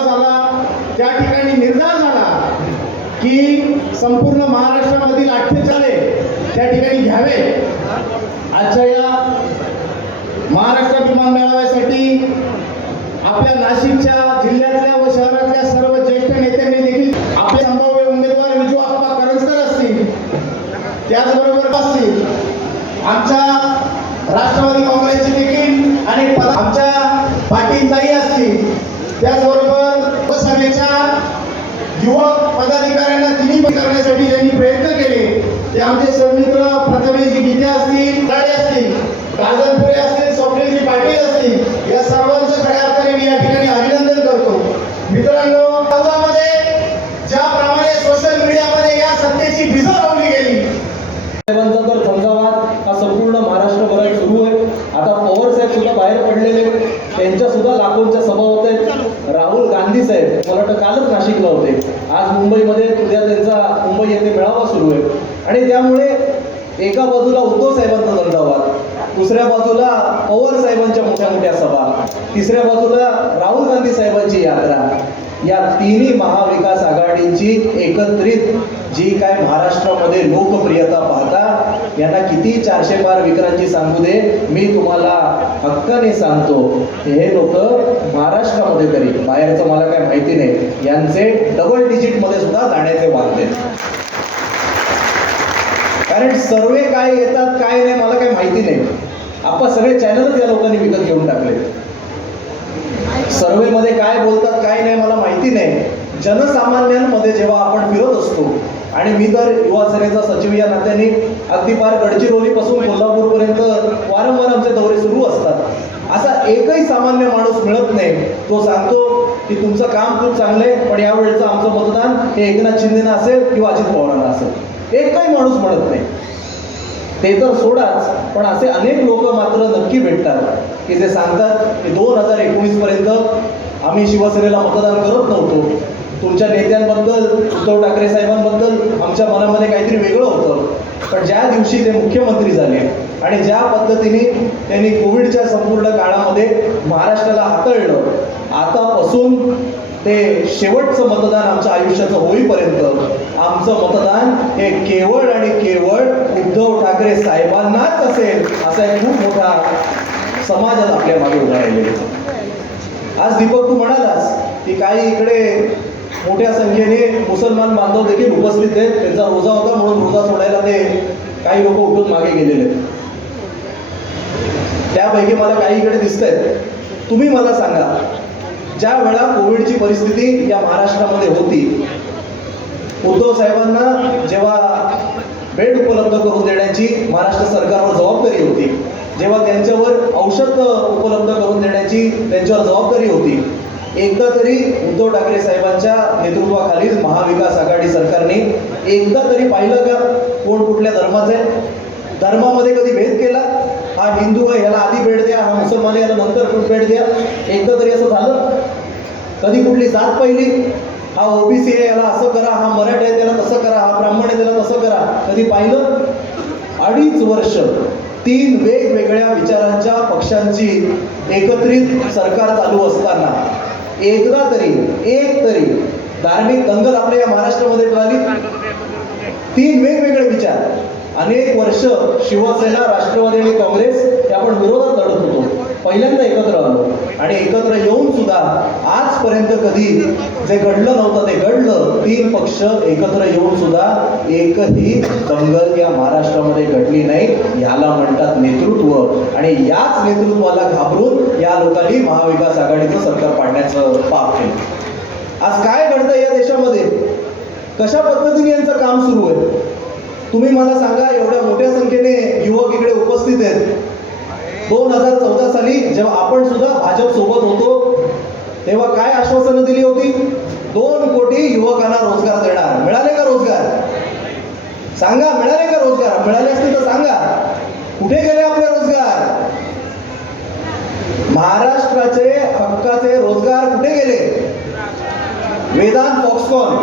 मेळावा झाला त्या ठिकाणी निर्धार झाला की संपूर्ण महाराष्ट्रामधील अठ्ठेचाळीस त्या ठिकाणी घ्यावे. आजच्या या महाराष्ट्र विमान मेळाव्यासाठी आपल्या नाशिकच्या जिल्ह्यातल्या व शहरातल्या सर्व ज्येष्ठ नेत्यांनी देखील आपले संभाव्य उमेदवार विजू आप्पा करंजकर असतील त्याचबरोबर असतील आमच्या राष्ट्रवादी काँग्रेसचे देखील अनेक पद आमच्या पाटीलताई असतील त्याचबरोबर लोकसभेच्या युवक पदाधिकाऱ्यांना तिन्ही करण्यासाठी त्यांनी प्रयत्न केले ते आमचे सहमित्र प्रथमेशजी गीते असतील असतील काजलपुरे असतील स्वप्नीलजी पाटील असतील या सर्वांचं खऱ्या अर्थाने मी या ठिकाणी अभिनंदन करतो मित्रांनो पंजाबमध्ये ज्याप्रमाणे सोशल मीडियामध्ये या सत्तेची भिजत लावली गेली साहेबांचा तर झंझावात हा संपूर्ण महाराष्ट्रभरात सुरू आहे आता पवार साहेब सुद्धा बाहेर पडलेले आहेत. त्यांच्या सुद्धा लाखोंच्या सभा होत आहेत राहुल गांधी साहेब मला वाटतं कालच नाशिकला होते आज मुंबईमध्ये उद्या त्यांचा मुंबई येथे मेळावा सुरू आहे आणि त्यामुळे एका बाजूला उद्धव साहेबांचा दंडावाद दुसऱ्या बाजूला पवार साहेबांच्या मोठ्या मोठ्या सभा तिसऱ्या बाजूला राहुल गांधी साहेबांची यात्रा. या तिन्ही महाविकास आघाडीची एकत्रित जी काय महाराष्ट्रामध्ये लोकप्रियता पाहता यांना किती चारशे पार विक्रांची सांगू दे मी तुम्हाला हक्काने सांगतो. हे लोक महाराष्ट्रामध्ये तरी बाहेरचं मला काय माहिती नाही. यांचे डबल डिजिटमध्ये सुद्धा जाण्याचे वागते कारण सर्वे काय येतात काय नाही मला काही माहिती नाही. आपण सगळे चॅनलच या लोकांनी विकत घेऊन टाकले. सर्वेमध्ये काय बोलतात काय नाही मला माहिती नाही. जनसामान्यांमध्ये जेव्हा आपण फिरत असतो आणि मी तर युवा सेनेचा सचिव या नात्याने अगदी फार गडचिरोलीपासून कोल्हापूरपर्यंत वारंवार आमचे दौरे सुरू असतात. असा एकही सामान्य माणूस मिळत नाही. तो सांगतो की तुमचं काम खूप चांगलं आहे पण यावेळेचं आमचं मतदान हे एकनाथ शिंदेना असेल किंवा अजित पवारांना असेल. एकही माणूस म्हणत नाही. ते तर सोडाच पण असे अनेक लोक मात्र नक्की भेटतात. की जे सांगतात की दोन हजार एकोणीस पर्यंत आम्ही शिवसेनेला मतदान करत नव्हतो. तुमच्या नेत्यांबद्दल उद्धव ठाकरे साहेबांबद्दल आमच्या मनामध्ये काहीतरी वेगळं होतं. पण ज्या दिवशी ते मुख्यमंत्री झाले आणि ज्या पद्धतीने त्यांनी कोविडच्या संपूर्ण काळामध्ये महाराष्ट्राला हाताळलं आतापासून ते शेवटचं मतदान आमच्या आयुष्याचं होईपर्यंत आमचं मतदान हे केवळ आणि केवळ उद्धव ठाकरे साहेबांनाच असेल असा एक खूप मोठा समाजात आपल्या मागे उभा राहिलेला आज दीपक तू म्हणालास की काही इकडे मोठ्या संख्येने मुसलमान बांधव देखील उपस्थित आहेत. त्यांचा रोजा होता म्हणून रोजा सोडायला ते काही लोक उठून मागे गेलेले आहेत. त्यापैकी मला काही इकडे दिसत आहेत तुम्ही मला सांगा ज्या वेळा कोविडची परिस्थिती या महाराष्ट्रामध्ये होती उद्धव साहेबांना जेव्हा बेड उपलब्ध करून देण्याची महाराष्ट्र सरकारवर जबाबदारी होती जेव्हा त्यांच्यावर औषध उपलब्ध करून देण्याची त्यांच्यावर जबाबदारी होती एकदा तरी उद्धव ठाकरे साहेबांच्या नेतृत्वाखालील महाविकास आघाडी सरकारने एकदा तरी पाहिलं का कोण कुठल्या धर्माचं? आहे धर्मामध्ये कधी भेद केला? हा हिंदू आहे याला आधी भेट द्या हा मुसलमान याला नंतर भेट द्या. एकदा तरी असं झालं. कधी कुठली जात पाहिली? हा ओबीसी आहे याला असं करा हा मराठी आहे त्याला तसं करा हा ब्राह्मण आहे त्याला तसं करा. कधी पाहिलं? अडीच वर्ष तीन वेगवेगळ्या विचारांच्या पक्षांची एकत्रित सरकार चालू असताना एकदा तरी एक तरी धार्मिक दंगल आपल्या या महाराष्ट्रामध्ये मिळाली तीन वेगवेगळे विचार. अनेक वर्ष शिवसेना राष्ट्रवादी आणि काँग्रेस आपण विरोधात लढत होतो. पहिल्यांदा एकत्र आलो. आणि एकत्र येऊन सुद्धा आजपर्यंत कधी जे घडलं नव्हतं ते घडलं. तीन पक्ष एकत्र येऊन सुद्धा एकही दंगल या महाराष्ट्रामध्ये घडली नाही याला म्हणतात नेतृत्व. आणि याच नेतृत्वाला घाबरून या लोकांनी महाविकास आघाडीचं सरकार पाडण्याचं पाप केलं. आज काय घडतं या देशामध्ये? कशा पद्धतीने यांचं काम सुरू आहे? तुम्ही मला सांगा एवढ्या मोठ्या संख्येने युवक इकडे उपस्थित आहेत. दोन हजार चौदा साली जेव्हा आपण सुद्धा भाजप सोबत होतो तेव्हा काय आश्वासनं दिली होती? दोन कोटी युवकांना रोजगार देणार. मिळाले का रोजगार? सांगा मिळाले का रोजगार? मिळाले असतील तर सांगा. कुठे गेले आपले रोजगार? महाराष्ट्राचे हक्काचे रोजगार कुठे गेले? वेदांत फॉक्सकॉन.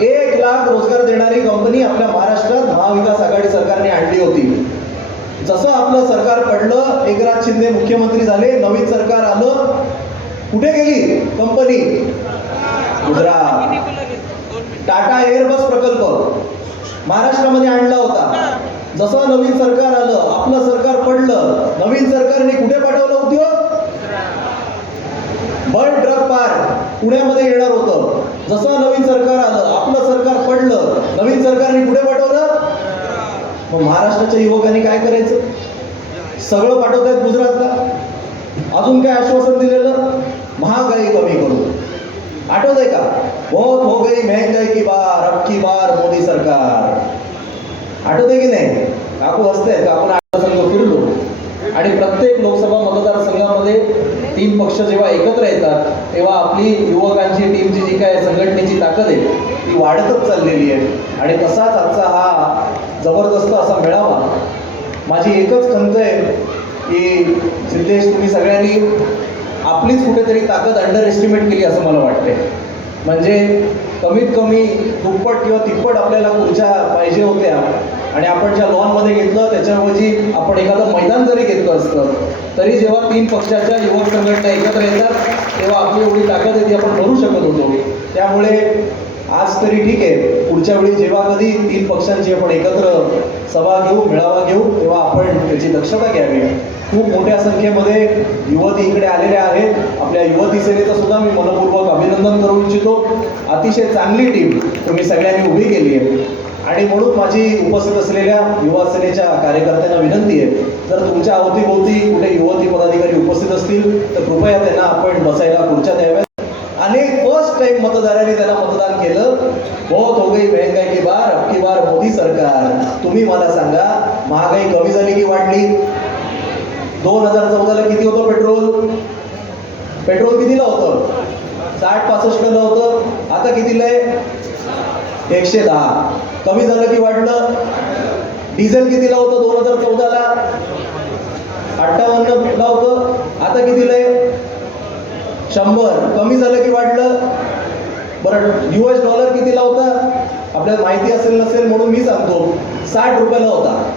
एक लाख रोजगार देणारी कंपनी आपल्या महाराष्ट्रात महाविकास आघाडी सरकारने आणली होती. जसं आपलं सरकार पडलं एकनाथ शिंदे मुख्यमंत्री झाले नवीन सरकार आलं कुठे गेली कंपनी टाटा एअरबस प्रकल्प महाराष्ट्रामध्ये आणला होता. जसं नवीन सरकार आलं आपलं सरकार पडलं नवीन सरकारने कुठे पाठवलं उद्योग? बल ड्रग पार्क पुण्यामध्ये येणार होतं. जसं नवीन सरकार आलं आपलं सरकार पडलं नवीन सरकारने कुठे पाठवलं मग महाराष्ट्राच्या युवकांनी काय करायचं? सगळं पाठवत गुजरातला. अजून काय आश्वासन दिलेलं? महागाई कमी करू. आठवत आहे का? बहुत हो गई महंगाई की बार अब की बार मोदी सरकार. आठवते की नाही? काकू हसते का आपण आठवसंघ फिरलो. आणि प्रत्येक लोकसभा मतदारसंघामध्ये तीन पक्ष जेव्हा एकत्र येतात तेव्हा आपली युवकांची टीमची जी काय संघटनेची ताकद आहे ती वाढतच चाललेली आहे. आणि तसाच आजचा हा जबरदस्त असा मेळावा माझी एकच खंत आहे की सिद्धेश तुम्ही सगळ्यांनी आपलीच कुठेतरी ताकद अंडर एस्टिमेट केली असं मला वाटते म्हणजे कमीत कमी दुप्पट किंवा तिप्पट आपल्याला खुर्च्या पाहिजे होत्या आणि आपण ज्या लॉनमध्ये घेतलं त्याच्याऐवजी आपण एखादं मैदान जरी घेतलं असतं तरी जेव्हा तीन पक्षाच्या युवक संघटना एकत्र येतात तेव्हा आपली एवढी ताकद आहे ती आपण करू शकत होतो. त्यामुळे आज तरी ठीक आहे. पुढच्या वेळी जेव्हा कधी तीन पक्षांची आपण एकत्र सभा घेऊ मेळावा घेऊ तेव्हा आपण त्याची दक्षता घ्यावी. खूप मोठ्या संख्येमध्ये युवती इकडे आलेल्या आहेत. आपल्या युवती सेनेचं सुद्धा मी मनपूर्वक अभिनंदन करू इच्छितो. अतिशय चांगली टीम तुम्ही सगळ्यांनी उभी केली आहे. आणि म्हणून माझी उपस्थित असलेल्या युवा सेनेच्या कार्यकर्त्यांना विनंती आहे जर तुमच्या अवतीभोवती कुठे युवती पदाधिकारी उपस्थित असतील तर कृपया त्यांना आपण बसायला खुर्च्या द्याव्यात. अनेक फर्स्ट टाइम मतदारांनी त्यांना मतदान केलं बहुत हो गई महंगाई की बार अब की बार मोदी सरकार. तुम्ही मला सांगा महागाई कमी झाली की वाढली? दोन हजार चौदाला किती होतं पेट्रोल? पेट्रोल कितीला होतं? साठ पासष्टला होतं. आता कितीला आहे? एकशे दहा. कमी झालं की वाढलं? डिझेल कितीला होतं दोन हजार चौदाला. अठ्ठावन्नला होतं आता कितीला आहे शंभर. कमी झालं की वाढलं? बरं यू एस डॉलर कितीला होता आपल्याला माहिती असेल नसेल म्हणून मी सांगतो. साठ रुपयाला होता.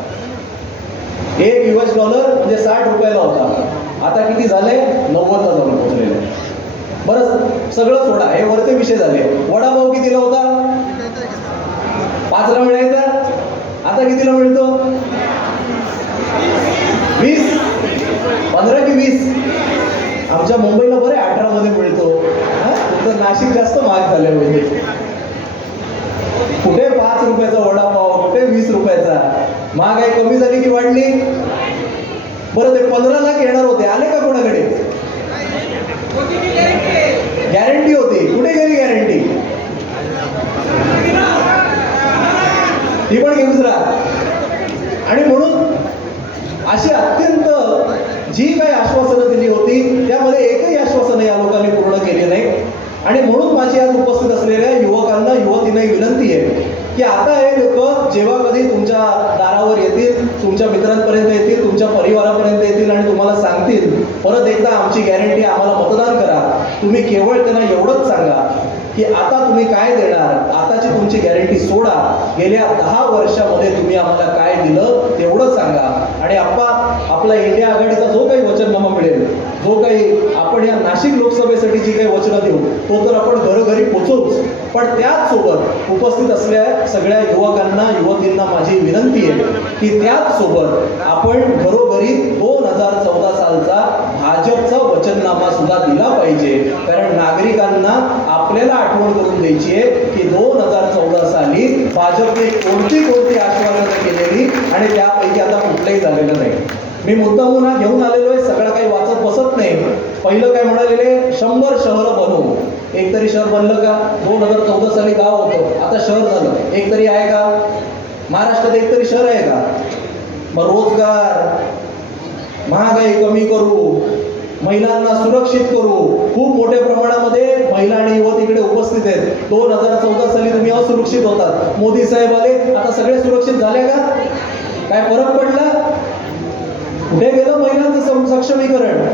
एक युएस एस डॉलर म्हणजे साठ रुपयाला होता. आता किती झाले? नव्वदला जाऊन पोहोचलेले बरं सगळं सोडा. हे वरचे विषय झाले. वडापाव कितीला होता? पाचला मिळायचा आता कितीला मिळतो? वीस? पंधरा की वीस? आमच्या मुंबईला बरे अठरा मध्ये मिळतो तर नाशिक जास्त महाग झाले म्हणजे. कुठे पाच रुपयाचा वडापाव कुठे वीस रुपयाचा? महागाई कमी झाली की वाढली? बरं ते पंधरा लाख येणार होते. आले का कोणाकडे? गॅरंटी होती. कुठे गेली गॅरंटी ही पण घेऊन राहा आणि म्हणून अशी अत्यंत जी काही आश्वासनं दिली होती त्यामध्ये एकही आश्वासनं या लोकांनी पूर्ण केली नाही आणि म्हणून माझी आज उपस्थित असलेल्या युवकांना युवतींना विनंती आहे की आता हे लोक जेव्हा कधी तुमच्या दारावर येतील तुमच्या मित्रांपर्यंत येतील तुमच्या परिवारापर्यंत येतील आणि तुम्हाला सांगतील परत एकदा आमची गॅरंटी आम्हाला मतदान करा. तुम्ही केवळ त्यांना एवढंच सांगा की आता तुम्ही काय देणार? आताची तुमची गॅरंटी सोडा. गेल्या दहा वर्षामध्ये तुम्ही आम्हाला काय दिलं तेवढं सांगा. आणि आप्पा आपला इंडिया आघाडीचा जो काही वचननामा मिळेल जो काही आपण या नाशिक लोकसभेसाठी जी काही वचनं देऊ तो तर आपण घरोघरी पोचवूच. पण त्याच सोबत उपस्थित असल्या सगळ्या युवकांना युवतींना माझी विनंती आहे की त्याच सोबत आपण घरोघरी दोन हजार चौदा सालचा भाजपचा वचननामा सुद्धा दिला पाहिजे. कारण नागरिकांना आपल्याला आठवण करून द्यायची आहे की दोन हजार चौदा साली भाजपने कोणती कोणती आश्वासनं केलेली आणि त्यापैकी आता कुठलंही झालेलं नाही. मी मुद्दामून हा घेऊन आलेलो आहे सगळं काही वाचत बसत नाही. पहिलं काय म्हणालेले शंभर शहरं बनवू. एक तरी शहर बनलं का? दोन हजार चौदा साली गाव होतं. आता शहर झालं. एक तरी आहे का? महाराष्ट्रात एक तरी शहर आहे का? मग रोजगार महागाई कमी करू महिलांना सुरक्षित करू. खूप मोठ्या प्रमाणामध्ये महिला आणि युवक इकडे उपस्थित आहेत. दोन हजार चौदा साली तुम्ही असुरक्षित होतात. मोदी साहेब आले आता सगळे सुरक्षित झाले का? काय फरक पडला? कुठे गेलं महिलांचं सक्षमीकरण?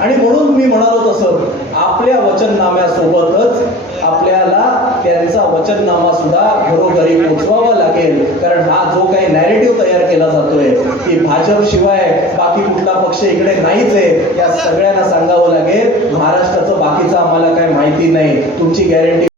आणि म्हणून मी म्हणालो तसं आपल्या वचननाम्यासोबतच आपल्याला त्यांचा वचननामा सुद्धा घरोघरी पोचवावा लागेल. कारण हा जो काही नॅरेटिव्ह तयार केला जातोय की भाजप शिवाय बाकी कुठला पक्ष इकडे नाहीच आहे या सगळ्यांना सांगावं लागेल महाराष्ट्राचं बाकीचं आम्हाला काय माहिती नाही. तुमची गॅरंटी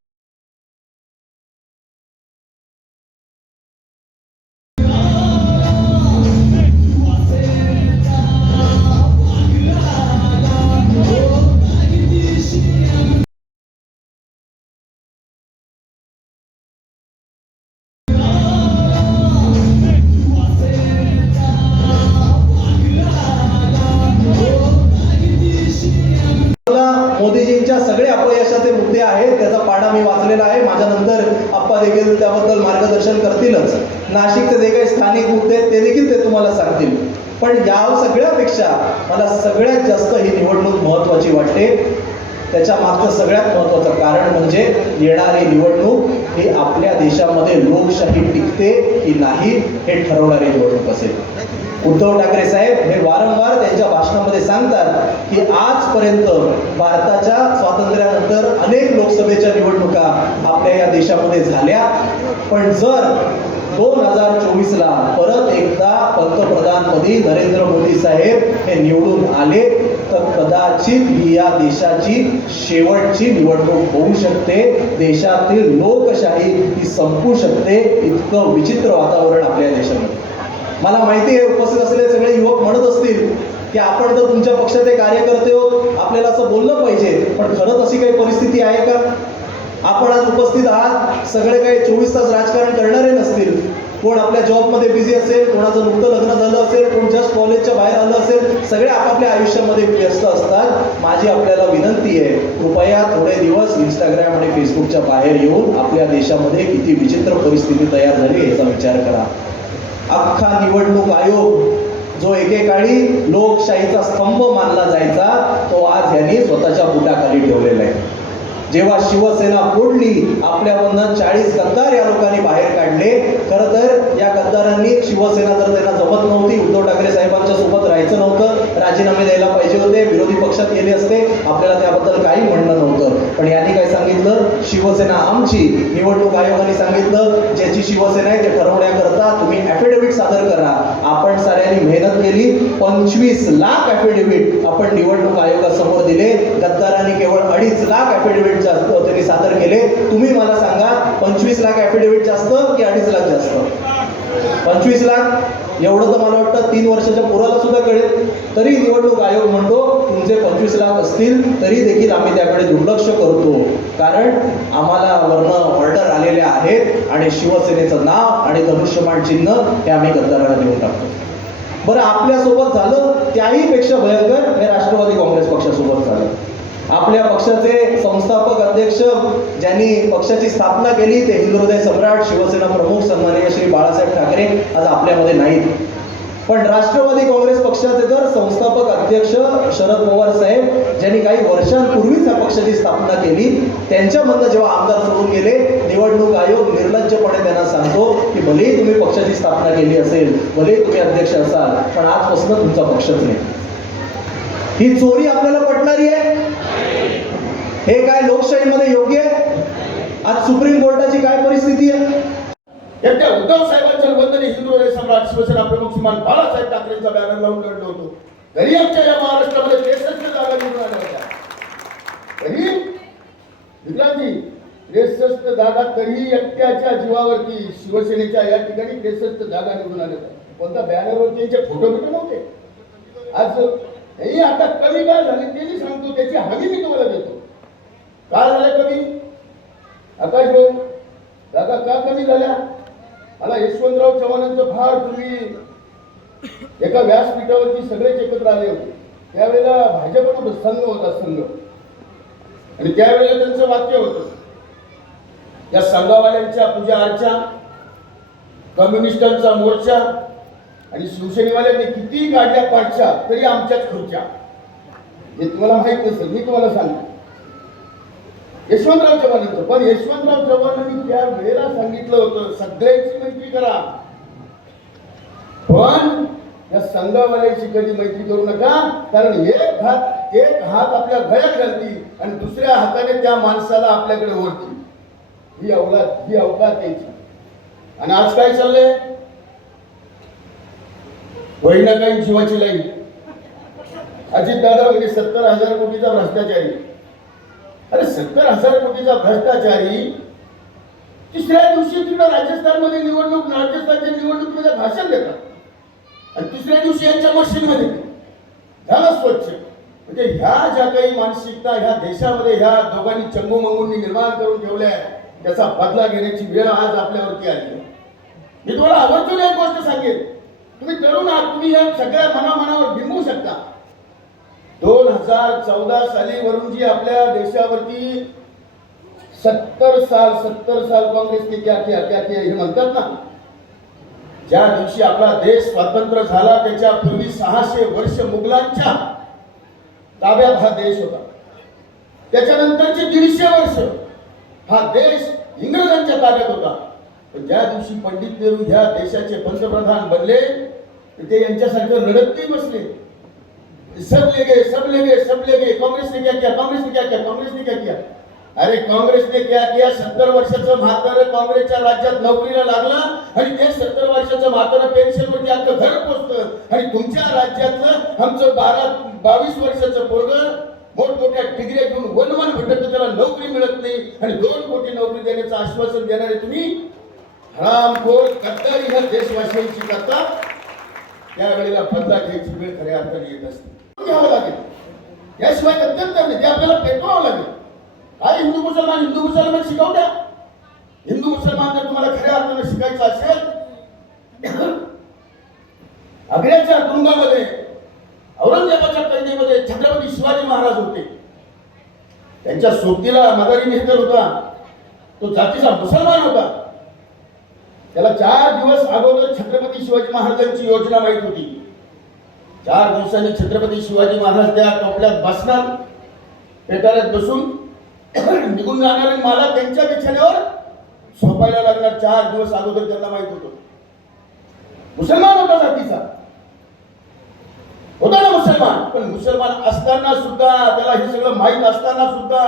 त्याच्या मागचं सगळ्यात महत्त्वाचं कारण म्हणजे येणारी निवडणूक ही आपल्या देशामध्ये लोकशाही टिकते की नाही हे ठरवणारी निवडणूक असेल. उद्धव ठाकरे साहेब हे वारंवार त्यांच्या भाषणामध्ये सांगतात की आजपर्यंत भारताच्या स्वातंत्र्यानंतर अनेक लोकसभेच्या निवडणुका आपल्या या देशामध्ये झाल्या. पण जर दोन हजार चोवीसला परत एकदा पंतप्रधानपदी नरेंद्र मोदी साहेब हे निवडून आले कदाचित ही या देशाची शेवटची निवडणूक होऊ शकते. देशातील लोकशाही ही संपू शकते. इतकं विचित्र वातावरण आपल्या देशामध्ये. मला माहिती आहे उपस्थित असलेले सगळे युवक म्हणत असतील की आपण तर तुमच्या पक्षाचे कार्यकर्ते आहोत. आपल्याला असं बोललं पाहिजे. पण खरंच अशी काही परिस्थिती आहे का? आपण आज उपस्थित आहात. सगळे काही चोवीस तास राजकारण करणारे नसतील. कोण आपल्या जॉबमध्ये बिझी असेल कोणाचं नुकतं लग्न झालं असेल कोण जस्ट कॉलेजच्या बाहेर आलं असेल सगळे आपापल्या आयुष्यामध्ये व्यस्त असतात. माझी आपल्याला विनंती आहे कृपया थोडे दिवस इंस्टाग्राम आणि फेसबुकच्या बाहेर येऊन आपल्या देशामध्ये किती विचित्र परिस्थिती तयार झाली याचा विचार करा. अख्खा निवडणूक आयोग जो एकेकाळी लोकशाहीचा स्तंभ मानला जायचा तो आज यांनी स्वतःच्या बुटाखाली ठेवलेला आहे. जेव्हा शिवसेना फोडली आपल्यामधनं चाळीस गद्दार या लोकांनी बाहेर काढले. खरं तर या गद्दारांनी शिवसेना जर त्यांना जमत नव्हती उद्धव ठाकरे साहेबांच्या सोबत राहायचं नव्हतं राजीनामे द्यायला पाहिजे होते विरोधी पक्षात गेले असते आपल्याला त्याबद्दल काही म्हणणं नव्हतं. पण यांनी काय सांगितलं? शिवसेना आमची निवडणूक आयोगाने सांगितलं ज्याची शिवसेना आहे ते ठरवण्याकरता तुम्ही ॲफिडेव्हिट सादर करा. आपण साऱ्यांनी मेहनत केली पंचवीस लाख ॲफिडेव्हिट आपण निवडणूक आयोगासमोर दिले. गद्दारांनी केवळ अडीच लाख ॲफिडेव्हिट जास्त त्यांनी सादर केले. तुम्ही मला सांगा पंचवीस लाख ॲफिडेव्हिट जास्त की अडीच लाख जास्त? पंचवीस लाख? एवढं तर मला वाटतं तीन वर्षाच्या पोराला सुद्धा कळेल. तरी निवडणूक आयोग म्हणतो तुमचे पंचवीस लाख असतील तरी देखील आम्ही त्याकडे दुर्लक्ष करतो. कारण आम्हाला वर्ण ऑर्डर आलेले आहेत आणि शिवसेनेचं नाव आणि धनुष्यमान चिन्ह हे आम्ही गद्दाराला देऊन टाकतो. बरं आपल्यासोबत झालं त्याही पेक्षा भयंकर हे राष्ट्रवादी काँग्रेस पक्षासोबत झालं. आपल्या पक्षाचे संस्थापक अध्यक्ष ज्यांनी पक्षाची स्थापना केली ते हिंदुहृदय सम्राट शिवसेना प्रमुख सन्माननीय श्री बाळासाहेब ठाकरे आज आपल्यामध्ये नाहीत. पण राष्ट्रवादी काँग्रेस पक्षाचे तर संस्थापक अध्यक्ष शरद पवार साहेब ज्यांनी काही वर्षांपूर्वीच या पक्षाची स्थापना केली त्यांच्यामधनं जेव्हा आमदार सोडून गेले निवडणूक आयोग निर्लज्जपणे त्यांना सांगतो की भलेही तुम्ही पक्षाची स्थापना केली असेल भलेही तुम्ही अध्यक्ष असाल पण आजपासून तुमचा पक्षच नाही. ही चोरी आपल्याला पटणारी आहे? हे काय लोकशाहीमध्ये योग्य आहे? आज सुप्रीम कोर्टाची काय परिस्थिती आहे? एकट्या उद्धव साहेबांच्या वंदने हिंदू हृदय सम्राट शिवसेना प्रमुख श्रीमान बाळासाहेब ठाकरेंचा बॅनर लावून लढलो होतो. तरी आमच्या या महाराष्ट्रामध्ये त्रेसष्ट जागा निवडून आल्या होत्या तरी विक्रांतजी त्रेसष्ट जागा तरी एकट्याच्या जीवावरती शिवसेनेच्या या ठिकाणी त्रेसष्ट जागा निवडून आल्या होत्या कोणता बॅनरवर त्यांचे फोटो बिटो नव्हते. आज हे आता कमी काय झाले ते सांगतो त्याची हमी मी तुम्हाला देतो. का झालं कमी? आकाश भाऊ जागा का कमी झाल्या? मला यशवंतराव चव्हाणांचं फार पूर्वी एका व्यासपीठावरती सगळेच एकत्र आले होते. त्यावेळेला भाजप संघ होता संघ. आणि त्यावेळेला त्यांचं वाक्य होतं. या संघावाल्यांच्या पूजा अर्चा कम्युनिस्टांचा मोर्चा आणि शिवसेनेवाल्यांनी किती काढल्या पाठच्या तरी आमच्याच खुर्च्या. हे तुम्हाला माहीत नसेल मी तुम्हाला सांगतो. यशवंतराव चव्हाणांचं पण यशवंतराव चव्हाणांनी त्या वेळेला सांगितलं होतं सगळ्यांची मैत्री करा. पण या संघावाल्याची कधी मैत्री करू नका कारण एक हात एक हात आपल्या गळ्यात घालतील आणि दुसऱ्या हाताने त्या माणसाला आपल्याकडे ओळखतील ही अवलाद ही अवकात यायची आणि आज काय चाललंय? होईना काही जीवाची लाईन. अजित दादा म्हणजे सत्तर हजार कोटीचा भ्रष्टाचारी. अरे सत्तर हजार कोटीचा भ्रष्टाचारी तिसऱ्या दिवशी तिथं राजस्थानमध्ये निवडणूक राजस्थानच्या निवडणुकीमध्ये भाषण देतात. आणि तिसऱ्या दिवशी यांच्या मशीनमध्ये. झालं स्वच्छ. म्हणजे ह्या ज्या काही मानसिकता ह्या देशामध्ये ह्या दोघांनी चंगू मंगूंनी निर्माण करून ठेवल्या त्याचा बदला घेण्याची वेळ आज आपल्यावरती आली मी तुम्हाला आवर्जून एक गोष्ट सांगेन. तुम्ही तरुण आहात तुम्ही या सगळ्या मनामनावर बिंबू शकता. दोन हजार चौदा साली वरून जी आपल्या देशावरती सत्तर साल सत्तर साल काँग्रेसने क्या किया क्या किया हे म्हणतात ना? ज्या दिवशी आपला देश स्वातंत्र्य झाला त्याच्या पूर्वी सहाशे वर्ष मुघलांच्या ताब्यात हा देश होता. त्याच्यानंतरचे दीडशे वर्ष हा देश इंग्रजांच्या ताब्यात होता. पण ज्या दिवशी पंडित नेहरू ह्या देशाचे पंतप्रधान बनले ते यांच्यासारखं लढत नाही बसले. सब ले गए सब ले गए सब ले गए। कांग्रेस ने क्या किया? कांग्रेस ने क्या किया? कांग्रेस ने क्या किया? अरे काँग्रेसने क्या किया? सत्तर वर्षाचं म्हातारं काँग्रेसच्या राज्यात नोकरीला लागला आणि ते सत्तर वर्षाचं म्हातारं पेन्शनवरती अख्खं घर पोचतं. आणि तुमच्या राज्यातलं आमचं बारा बावीस वर्षाचं पोरग मोठमोठ्या डिग्र्या घेऊन वनवन भेटत भटकतं त्याला नोकरी मिळत नाही. आणि दोन कोटी नोकरी देण्याचं आश्वासन देणारे तुम्ही हरामखोर गद्दारी ह्या देशवासियांची करता. त्यावेळेला बदला घ्यायची वेळ खऱ्या अर्थाने येत असते. घ्यावं लागेल? याशिवाय अत्यंत नाही ते आपल्याला पेटवावं लागेल. काय हिंदू मुसलमान हिंदू मुसलमान शिकवू द्या. हिंदू मुसलमान जर तुम्हाला खऱ्या अर्थाने शिकायचं असेल आग्र्याच्या तुरुंगामध्ये औरंगजेबाच्या कैदेमध्ये छत्रपती शिवाजी महाराज होते. त्यांच्या सोबतीला मदारी मेहतर होता. तो जातीचा मुसलमान होता. त्याला चार दिवस अगोदर छत्रपती शिवाजी महाराजांची योजना माहीत होती. चार दिवसांनी छत्रपती शिवाजी महाराज त्या टोपल्यात बसणार पेटाऱ्यात बसून निघून जाणार आणि मला त्यांच्या बिछाण्यावर झोपायला लागणार. चार दिवस अगोदर त्यांना माहीत होत. मुसलमान होता जातीचा. होता ना मुसलमान पण मुसलमान असताना सुद्धा त्याला हे सगळं माहीत असताना सुद्धा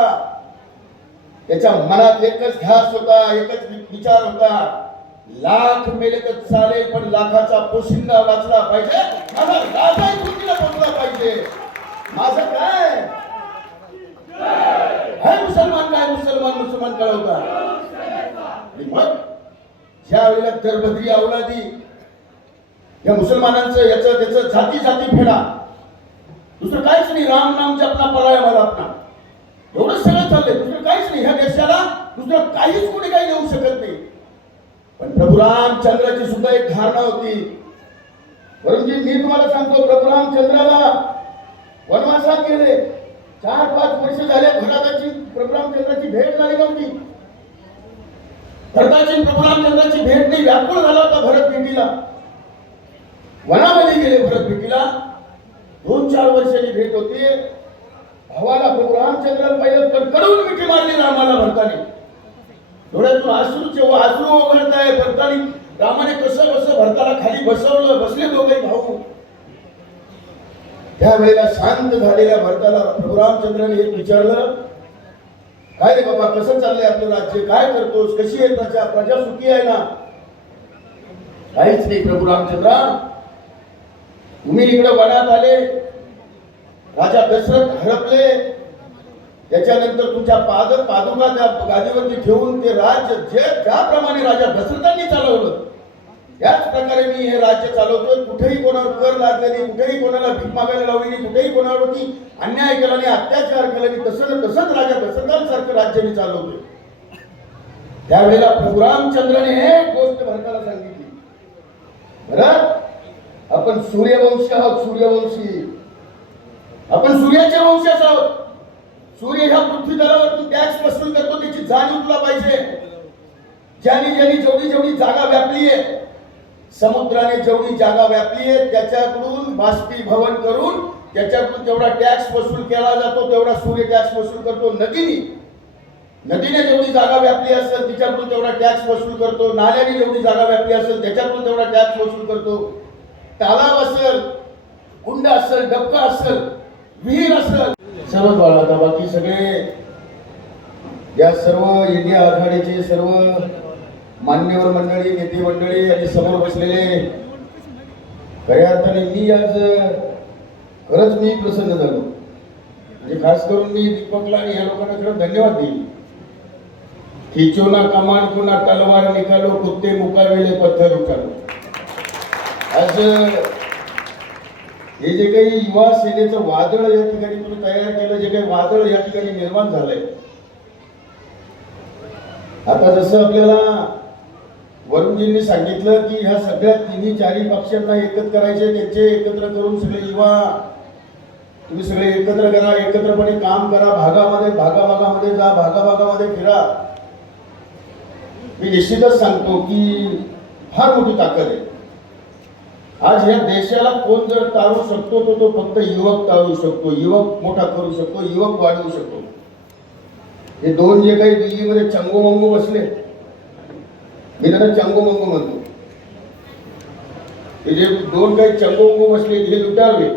त्याच्या मनात एकच ध्यास होता एकच विचार होता. लाख मेले तर चालेल पण लाखाचा पोशिंदा वाचला पाहिजे. माझा राजा कृतीला पोचला पाहिजे? माझं काय? हे मुसलमान काय? मुसलमान मुसलमान कळवता होता? मग ज्या वेळेला दरबद्री अवलादी या मुसलमानांचं याचं त्याच जाती जाती फेडा दुसरं काहीच नाही. राम नाम जपना पराया मला आपला. एवढं सगळं चाललंय. दुसरं काहीच नाही. ह्या देशाला दुसरं काहीच कोणी काही देऊ शकत नाही. पण प्रभू रामचंद्राची सुद्धा एक धारणा होती. परंतु मी तुम्हाला सांगतो प्रभू रामचंद्राला वनवासात गेले. चार पाच वर्ष झाले भरताची प्रभू रामचंद्राची भेट झाली नव्हती. भरताची प्रभू रामचंद्राची भेट नाही व्याकुळ झाला होता भरत भेटीला वनामध्ये गेले भरत भेटीला दोन चार वर्षाची भेट होती. भावाला प्रभू रामचंद्र पहिलं कडकडून मिठी मारली रामाला भरताने. डोळ्यातून अश्रू जेव्हा आसरू भरत आहे भरतानी रामाने कसं कसं भरताला खाली बसवलं बसले दोघे भाऊ. त्यावेळेला शांत झालेल्या भरताला प्रभू रामचंद्राने एक विचारलं काय रे बाबा कसं चाललंय आपलं राज्य? काय करतोस? कशी आहे प्रजा? प्रजा सुखी आहे ना? काहीच नाही प्रभू रामचंद्रा तुम्ही इकडे वनात आले. राजा दशरथ हरपले. त्याच्यानंतर तुमच्या पाद पादुका त्या गादीवरती ठेवून ते राज्य जे ज्याप्रमाणे राजा दशरथांनी चालवलं त्याच प्रकारे मी हे राज्य चालवतोय. कुठेही कोणावर कर लादले नाही कुठेही कोणाला भीक मागायला लावली नाही कुठेही कोणावरती अन्याय केला नाही अत्याचार केला नाही तसं तसंच राजा दशरथांसारखं राज्य मी चालवतोय. त्यावेळेला प्रभू रामचंद्राने गोष्ट भरताला सांगितली. भरत आपण सूर्यवंशी आहोत सूर्यवंशी. आपण सूर्याच्या वंशाच आहोत. सूर्य ह्या पृथ्वी तलावरतून टॅक्स वसूल करतो त्याची जाणीव तुला पाहिजे. ज्याने ज्याने जेवढी जेवढी जागा व्यापली आहे समुद्राने जेवढी जागा व्यापली आहे त्याच्याकडून बाष्पीभवन करून त्याच्याकडून तेवढा टॅक्स वसूल केला जातो तेवढा सूर्य टॅक्स वसूल करतो नदीने. नदीने जेवढी जागा व्यापली असेल तिच्याकडून तेवढा टॅक्स वसूल करतो. नाल्याने जेवढी जागा व्यापली असेल त्याच्याकडून तेवढा टॅक्स वसूल करतो. तलाव असेल कुंड असेल डबका असेल विहीर असेल. सर्व बाळा बाकी सगळे या सर्व इंडिया आघाडीचे सर्व मान्यवर मंडळी नेते मंडळी आणि समोर बसलेले. खऱ्या अर्थाने मी आज खरंच मी प्रसन्न झालो. म्हणजे खास करून मी दीपकला आणि या लोकांना खरं धन्यवाद देईन. खिचोना कमान ना तलवार निकालो कुत्ते मुकावेले पत्थर उकालो आज हे जे काही युवा सेनेचं वादळ या ठिकाणी तुम्ही तयार केलं जे काही वादळ या ठिकाणी निर्माण झालंय. आता जसं आपल्याला वरुणजींनी सांगितलं की ह्या सगळ्या तिन्ही चारही पक्षांना एकत्र करायचे त्यांचे एकत्र करून सगळे युवा तुम्ही सगळे एकत्र करा एकत्रपणे काम करा भागामध्ये भागाभागामध्ये जा भागाभागामध्ये फिरा. मी निश्चितच सांगतो की फार मोठी ताकद आहे. आज या देशाला कोण जर तारू शकतो तो तो फक्त युवक तारू शकतो. युवक मोठा करू शकतो युवक वाढवू शकतो. हे दोन जे काही दिल्लीमध्ये चंगो मंगो बसले मी त्यांना चंगो मंगो म्हणतो. हे जे दोन काही चंगो मंगो बसले हे लुटारवे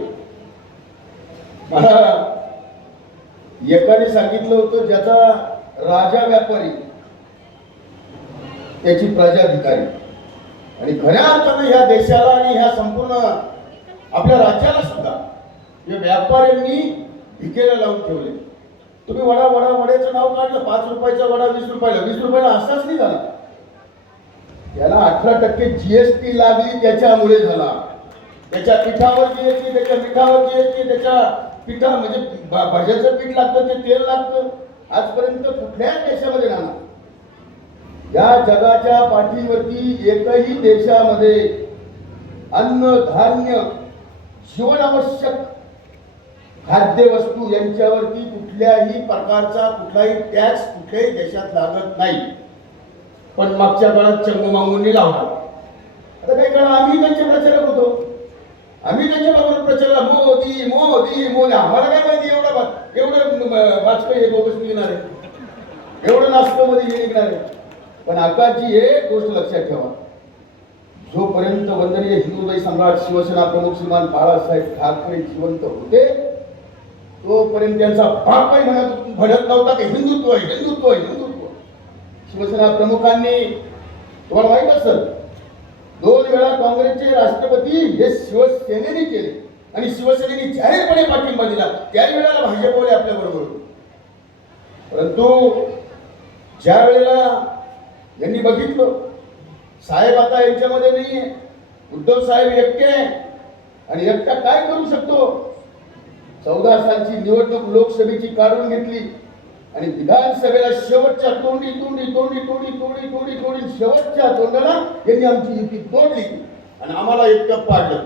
मला एकाने सांगितलं होतं ज्याचा राजा व्यापारी त्याची प्रजाधिकारी. आणि खऱ्या अर्थानं ह्या देशाला आणि ह्या संपूर्ण आपल्या राज्याला सुद्धा या व्यापाऱ्यांनी भिकेला लावून ठेवले. तुम्ही वडा वडा वड्याचं नाव काढलं पाच रुपयाचा वडा वीस रुपयाला. वीस रुपयाला असाच नाही झाला याला अठरा टक्के जीएसटी लागली त्याच्यामुळे झाला. त्याच्या पिठावर जीएसटी त्याच्या मिठावर जीएसटी त्याच्या पिठा म्हणजे भा- भाज्याचं पीठ लागतं ते तेल लागतं. आजपर्यंत कुठल्याच देशामध्ये राहणार या जगाच्या पाठीवरती एकही देशामध्ये अन्न धान्य जीवनावश्यक खाद्यवस्तू यांच्यावरती कुठल्याही प्रकारचा कुठलाही टॅक्स कुठल्याही देशात लागत नाही. पण मागच्या काळात चंगू मागूंनी लावला. आता काही काळ आम्ही त्यांचे प्रचारक होतो. आम्ही त्यांच्या बरोबर प्रचारला मोदी मोदी मोदी आम्हाला काय माहिती एवढं बा- एवढं वाजपेयी बोगस निघणार आहे. एवढं नाश्तमध्ये हे निघणार आहे. पण आताची एक गोष्ट लक्षात ठेवा. जोपर्यंत वंदनीय हिंदुताई सम्राट शिवसेना प्रमुख श्रीमान बाळासाहेब ठाकरे जिवंत होते तोपर्यंत त्यांचा बापही म्हणत भडत नव्हता की हिंदुत्व आहे हिंदुत्व आहे हिंदुत्व शिवसेना प्रमुखांनी तुम्हाला माहीत असेल दोन वेळा काँग्रेसचे राष्ट्रपती हे शिवसेनेने केले. आणि शिवसेनेने जाहीरपणे पाठिंबा दिला. त्याही वेळेला भाजपवाले आपल्या बरोबर परंतु ज्या वेळेला यांनी बघितलं. साहेब आता यांच्यामध्ये नाहीये. उद्धव साहेब एकटे आहे. आणि एकटा काय करू शकतो? चौदा सालची निवडणूक लोकसभेची काढून घेतली. आणि विधानसभेला शेवटच्या तोंडी तोंडी तोंडी तोंडी तोंडी तोंडी तोंडी शेवटच्या तोंडाला यांनी आमची युती तोडली. आणि आम्हाला एकटं पाडलं